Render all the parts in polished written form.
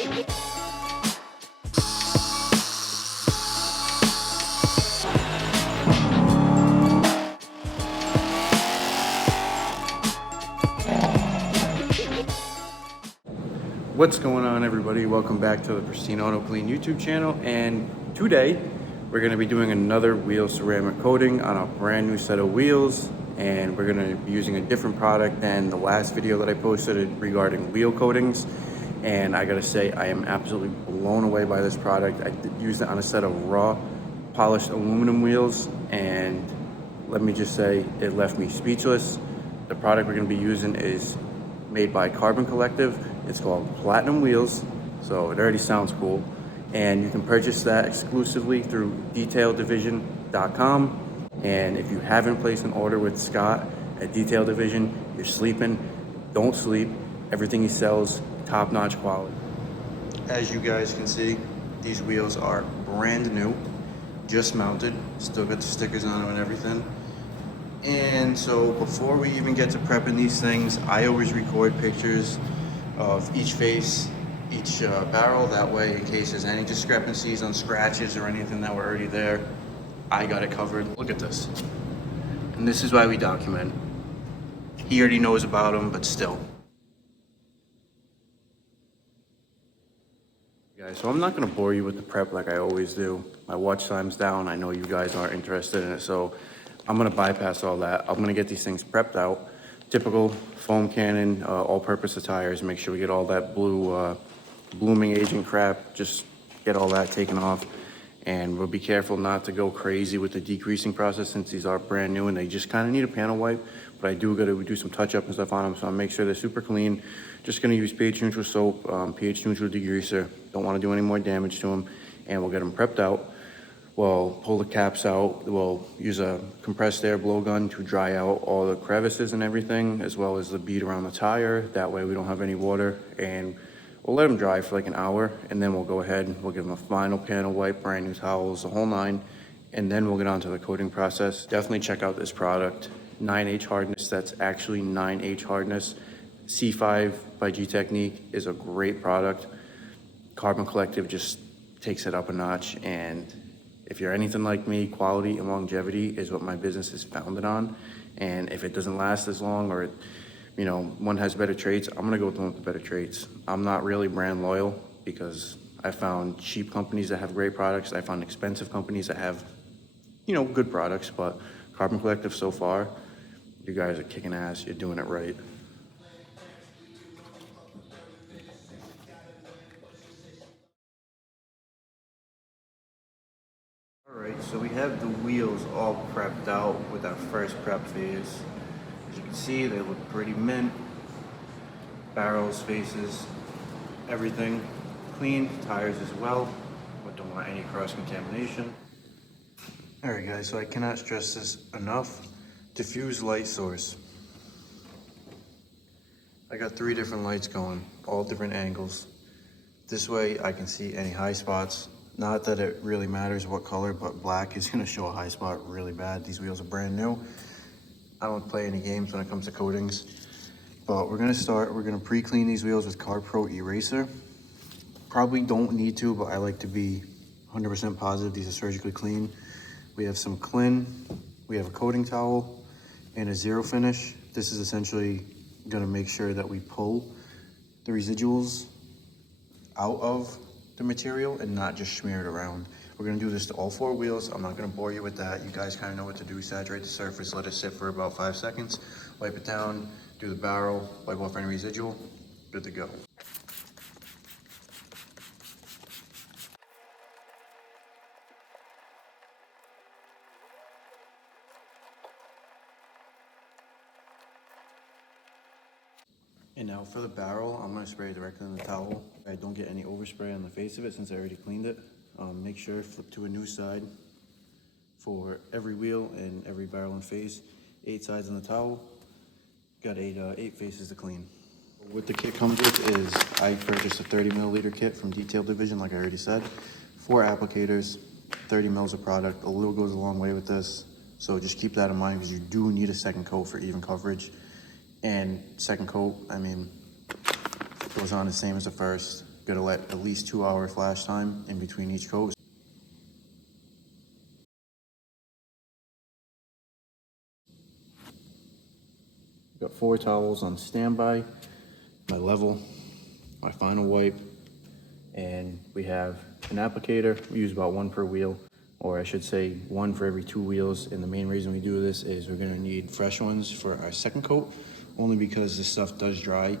What's going on, everybody? Welcome back to the Pristine Auto Clean YouTube channel, and today we're going to be doing another wheel ceramic coating on a brand new set of wheels, and we're going to be using a different product than the last video that I posted regarding wheel coatings. And I gotta say, I am absolutely blown away by this product. I used it on a set of raw polished aluminum wheels, and let me just say, it left me speechless. The product we're going to be using is made by Carbon Collective. It's called Platinum Wheels, so it already sounds cool. And you can purchase that exclusively through detaildivision.com. And if you haven't placed an order with Scott at Detail Division, you're sleeping. Don't sleep. Everything he sells, top-notch quality. As you guys can see, these wheels are brand new, just mounted, still got the stickers on them and everything. And so before we even get to prepping these things, I always record pictures of each face, each barrel. That way, in case there's any discrepancies on scratches or anything that were already there, I got it covered. Look at this. And this is why we document. He already knows about them, but still. Guys, so I'm not gonna bore you with the prep like I always do. My watch time's down. I know you guys aren't interested in it, so I'm gonna bypass all that. I'm gonna get these things prepped out. Typical foam cannon, all-purpose tires. Make sure we get all that blue blooming agent crap. Just get all that taken off. And we'll be careful not to go crazy with the decreasing process, since these are brand new and they just kind of need a panel wipe. But I do gotta do some touch up and stuff on them, so I'll make sure they're super clean. Just gonna use pH neutral soap, pH neutral degreaser. Don't want to do any more damage to them. And we'll get them prepped out. We'll pull the caps out. We'll use a compressed air blowgun to dry out all the crevices and everything, as well as the bead around the tire. That way we don't have any water, and we'll let them dry for like an hour, and then we'll go ahead and we'll give them a final panel wipe, brand new towels, the whole nine, and then we'll get on to the coating process. Definitely check out this product. 9H hardness, that's actually 9H hardness. C5 by G-Technique is a great product. Carbon Collective just takes it up a notch, and if you're anything like me, quality and longevity is what my business is founded on. And if it doesn't last as long, or you know, one has better traits, I'm gonna go with the one with the better traits. I'm not really brand loyal, because I found cheap companies that have great products. I found expensive companies that have, you know, good products. But Carbon Collective, so far, you guys are kicking ass. You're doing it right. Alright, so we have the wheels all prepped out with our first prep phase. As you can see, they look pretty mint. Barrels, faces, everything clean. Tires as well, but don't want any cross-contamination. Alright guys, so I cannot stress this enough. Diffuse light source. I got 3 different lights going, all different angles. This way I can see any high spots. Not that it really matters what color, but black is gonna show a high spot really bad. These wheels are brand new. I don't play any games when it comes to coatings, but we're gonna pre-clean these wheels with Carb Pro Eraser. Probably don't need to, but I like to be 100% positive these are surgically clean. We have some Clean, we have a coating towel, and a zero finish. This is essentially gonna make sure that we pull the residuals out of the material and not just smear it around. We're gonna do this to all 4 wheels. I'm not gonna bore you with that. You guys kind of know what to do. Saturate the surface, let it sit for about 5 seconds, wipe it down, do the barrel, wipe off any residual, good to go. And now for the barrel, I'm gonna spray directly in the towel. I don't get any overspray on the face of it since I already cleaned it. Make sure flip to a new side for every wheel and every barrel and face. 8 sides on the towel. Got 8 faces to clean. What the kit comes with is I purchased a 30 milliliter kit from Detail Division, like I already said. 4 applicators, 30 mils of product. A little goes a long way with this. So just keep that in mind, because you do need a second coat for even coverage. And second coat, I mean, goes on the same as the first. Gotta let at least 2 hour flash time in between each coat. Got 4 towels on standby, my level, my final wipe, and we have an applicator. We use about 1 per wheel, or I should say 1 for every 2 wheels. And the main reason we do this is we're gonna need fresh ones for our second coat, only because this stuff does dry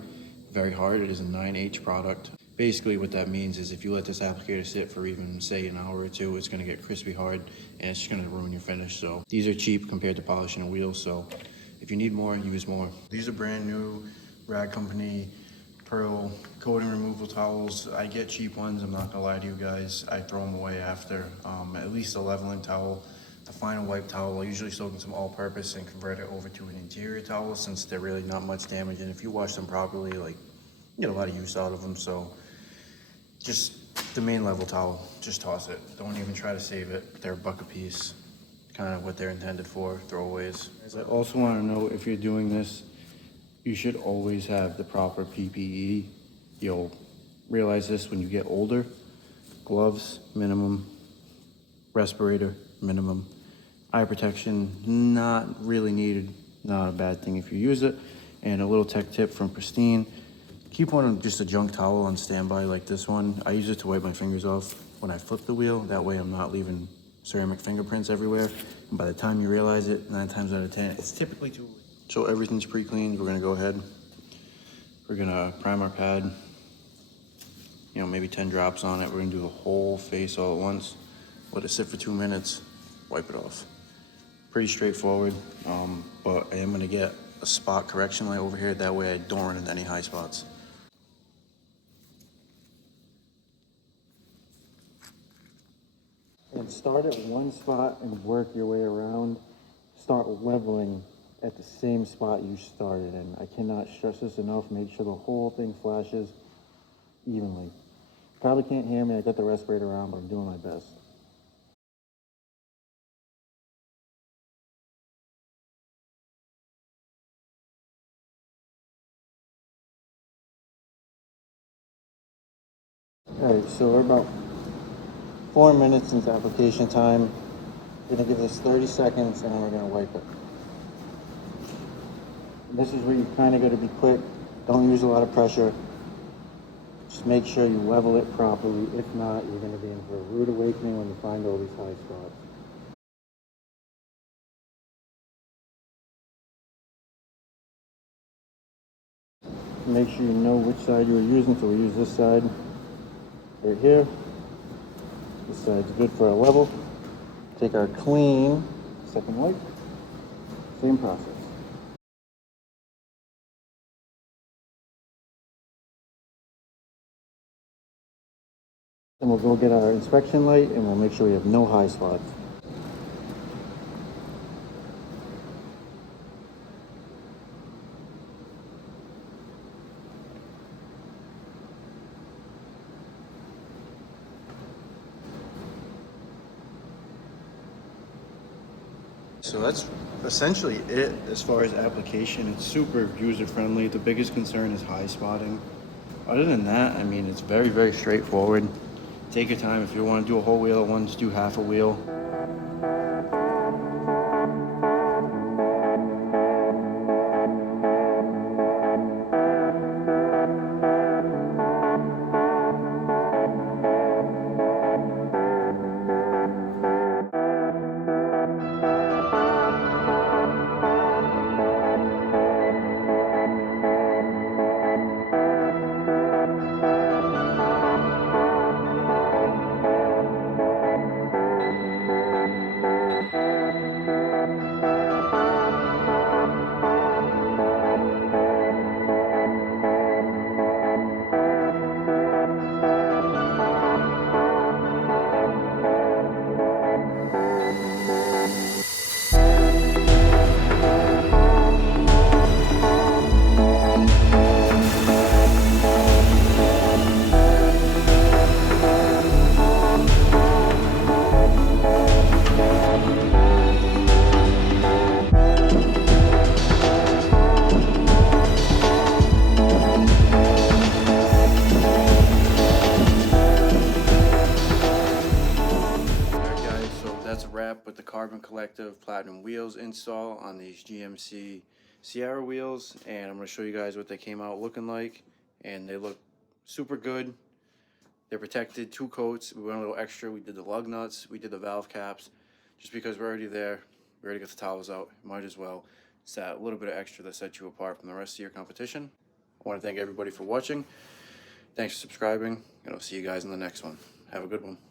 very hard. It is a 9H product. Basically what that means is if you let this applicator sit for even say an hour or 2, it's gonna get crispy hard and it's just gonna ruin your finish. So these are cheap compared to polishing a wheel, so if you need more, use more. These are brand new Rag Company Pearl coating removal towels. I get cheap ones, I'm not gonna lie to you guys. I throw them away after. At least a leveling towel. The final wipe towel, I usually soak in some all-purpose and convert it over to an interior towel since they're really not much damage. And if you wash them properly, like, you get a lot of use out of them. So just the main level towel, just toss it. Don't even try to save it. They're $1 a piece. Kind of what they're intended for, throwaways. I also want to know, if you're doing this, you should always have the proper PPE. You'll realize this when you get older. Gloves, minimum. Respirator, minimum. Eye protection, not really needed. Not a bad thing if you use it. And a little tech tip from Pristine. Keep one of just a junk towel on standby like this one. I use it to wipe my fingers off when I flip the wheel. That way I'm not leaving ceramic fingerprints everywhere. And by the time you realize it, 9 times out of 10, it's typically too late. So everything's pre-cleaned. We're gonna go ahead. We're gonna prime our pad. You know, maybe 10 drops on it. We're gonna do the whole face all at once. Let it sit for 2 minutes, wipe it off. Pretty straightforward, but I am gonna get a spot correction light over here. That way I don't run into any high spots. And start at one spot and work your way around. Start leveling at the same spot you started in. I cannot stress this enough. Make sure the whole thing flashes evenly. Probably can't hear me. I got the respirator on, but I'm doing my best. All right, so we're about 4 minutes into application time. We're gonna give this 30 seconds and then we're gonna wipe it. This is where you kind of got to be quick. Don't use a lot of pressure. Just make sure you level it properly. If not, you're going to be in for a rude awakening when you find all these high spots. Make sure you know which side you were using, so we use this side right here. This side's good for a level. Take our clean second wipe. Same process. Then we'll go get our inspection light and we'll make sure we have no high spots. So that's essentially it as far as application. It's super user-friendly. The biggest concern is high spotting. Other than that, I mean, it's very, very straightforward. Take your time. If you want to do a whole wheel at once, do half a wheel. wrap with the carbon collective platinum wheels install on these GMC Sierra wheels, and I'm going to show you guys what they came out looking like, and they look super good. They're protected, 2 coats. We went a little extra. We did the lug nuts, we did the valve caps, just because we're already there. We already got the towels out, might as well. It's that little bit of extra that sets you apart from the rest of your competition. I want to thank everybody for watching. Thanks for subscribing, and I'll see you guys in the next one. Have a good one.